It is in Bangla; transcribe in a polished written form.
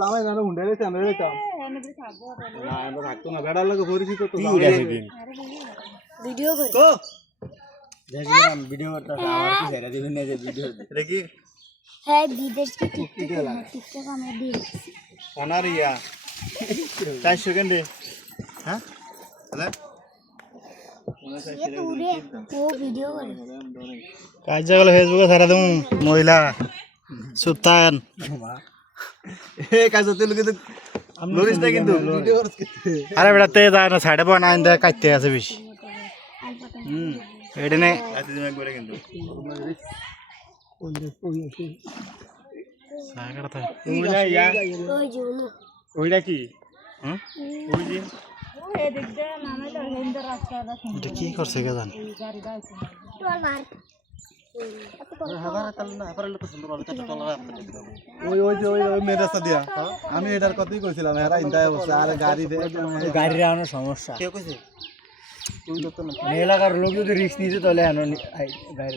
জামাই জানো হুন্ডা রেছে আমরা রেতাম না আমরা থাকতো না বেড়ার লাগে পরিচিত তো ভিডিও করে তো দেখলাম ভিডিও করতে আমার কি ছেড়ে দিবেন না যে ভিডিও এটা কি হ্যাঁ বিদেশ কি টিকটক আমরা দিয়েছি অনারিয়া 4 সেকেন্ডে হ্যাঁ হ্যালো ये दूरे वो वीडियो करे কাজ গেল ফেসবুকে ছাড়া দেবো মহিলা সুলতান এ কাজ হতে লোকে তো লরিস না কিন্তু ভিডিও করছ আরে বেটা তে যায় না সাইডে বানা আইন দেয় কাটতে আছে বেশি এটা নে আতে দিন একবারে কিন্তু সাগরতা ওইটা ইয়া ओए जोनो ওইটা কি হুম ওই যে এটা কি করছে কে জান तो मार ওই মেয়ের রাস্তা দিয়া আমি এটার কথাই কইছিলাম এরা ইন্টাই অবস্থা আর গাড়ি গাড়ি রাখানো সমস্যা কে কইছে এলাকার লোক যদি রিস্ক নিতে তাহলে গাড়ি